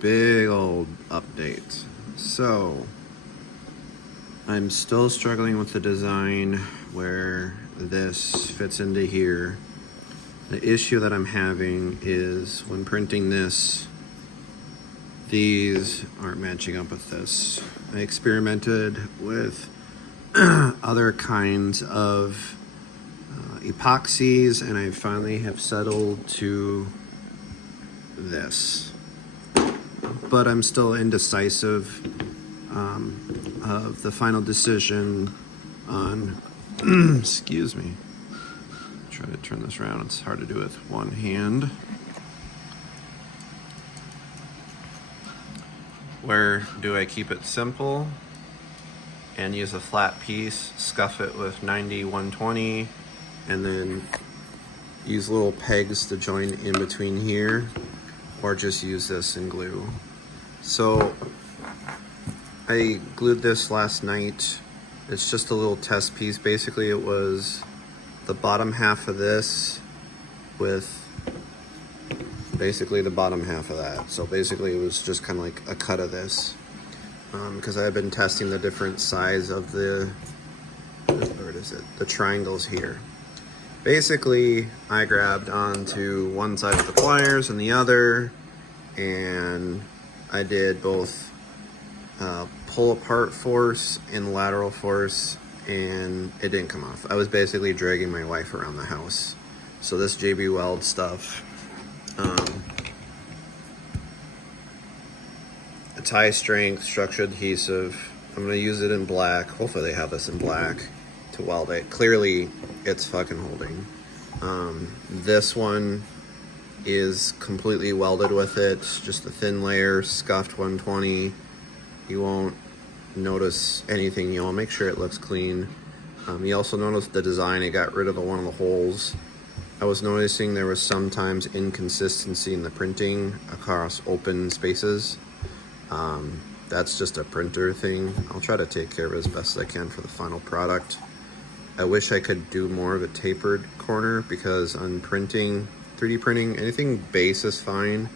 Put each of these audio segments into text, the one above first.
big old update. So, I'm still struggling with the design where this fits into here. The issue that I'm having is when printing this, these aren't matching up with this. I experimented with other kinds of epoxies, and I finally have settled to this. But I'm still indecisive of the final decision on, excuse me, try to turn this around. It's hard to do with one hand. Where do I keep it simple and use a flat piece, scuff it with 90-120, and then use little pegs to join in between here, or just use this and glue. So I glued this last night. It's just a little test piece. Basically it was the bottom half of this with basically the bottom half of that. So basically it was just kind of like a cut of this, because I have been testing the different size of the, where is it, the triangles here. Basically I grabbed onto one side of the pliers and the other, and I did both pull apart force and lateral force, and it didn't come off. I was basically dragging my wife around the house. So this JB Weld stuff, a tie strength structure adhesive. I'm gonna use it in black. Hopefully they have this in black to weld it. Clearly it's fucking holding. This one is completely welded with it, just a thin layer, scuffed 120. You won't notice anything. You'll make sure it looks clean. You also notice the design, it got rid of one of the holes. I was noticing there was sometimes inconsistency in the printing across open spaces. That's just a printer thing. I'll try to take care of it as best as I can for the final product. I wish I could do more of a tapered corner, because on printing, 3D printing, anything base is fine,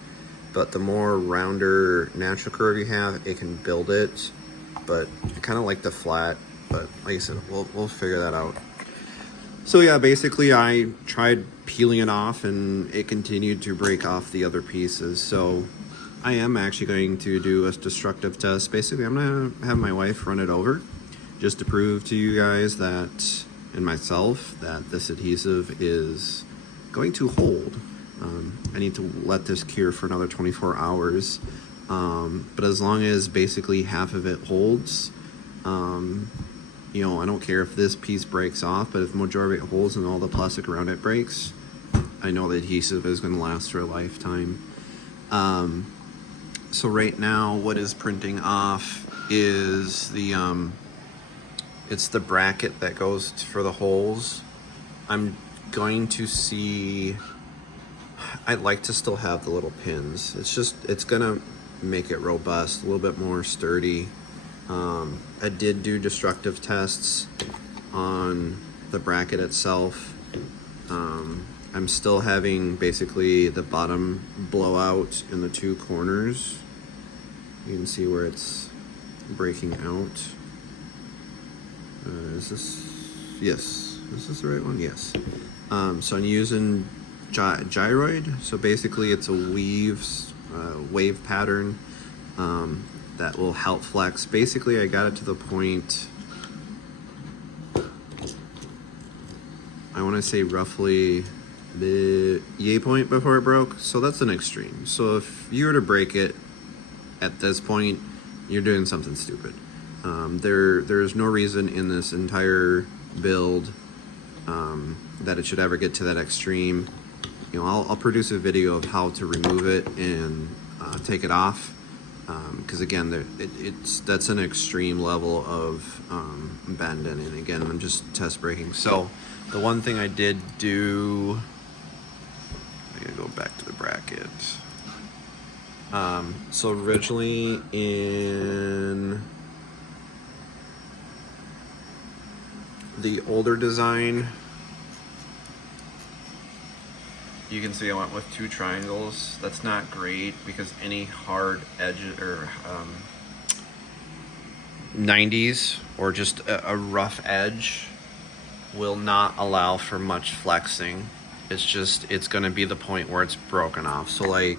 but the more rounder natural curve you have, it can build it. But I kind of like the flat, but like I said, we'll figure that out. So yeah, basically I tried peeling it off and it continued to break off the other pieces. So I am actually going to do a destructive test. Basically, I'm gonna have my wife run it over just to prove to you guys that, and myself, that this adhesive is going to hold. I need to let this cure for another 24 hours. But as long as basically half of it holds, you know, I don't care if this piece breaks off, but if the majority of it holds and all the plastic around it breaks, I know the adhesive is going to last for a lifetime. So right now, what is printing off is the, it's the bracket that goes for the holes. I'm going to see, I'd like to still have the little pins. It's gonna make it robust, a little bit more sturdy. I did do destructive tests on the bracket itself. I'm still having basically the bottom blowout in the two corners. You can see where it's breaking out. Is this, yes, is this the right one? Yes. So I'm using gyroid. So basically it's a wave pattern that will help flex. Basically I got it to the point, I want to say roughly the yay point before it broke. So that's an extreme. So if you were to break it at this point, you're doing something stupid. There's no reason in this entire build that it should ever get to that extreme. You know, I'll produce a video of how to remove it and take it off, because again, that's an extreme level of bending, and again, I'm just test breaking. So the one thing I did do, I gotta go back to the bracket. So originally in the older design, you can see I went with 2 triangles. That's not great because any hard edge or 90s or just a rough edge will not allow for much flexing. It's going to be the point where it's broken off. So like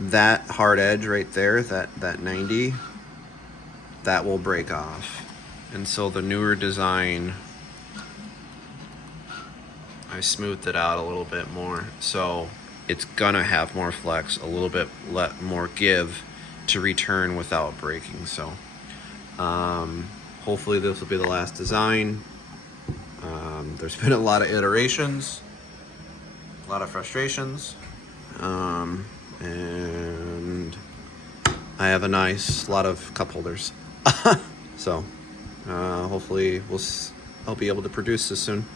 that hard edge right there, that 90, that will break off. And so the newer design, I smoothed it out a little bit more. So it's gonna have more flex, a little bit more give to return without breaking. So hopefully this will be the last design. There's been a lot of iterations, a lot of frustrations, and I have a nice lot of cup holders. So hopefully I'll be able to produce this soon.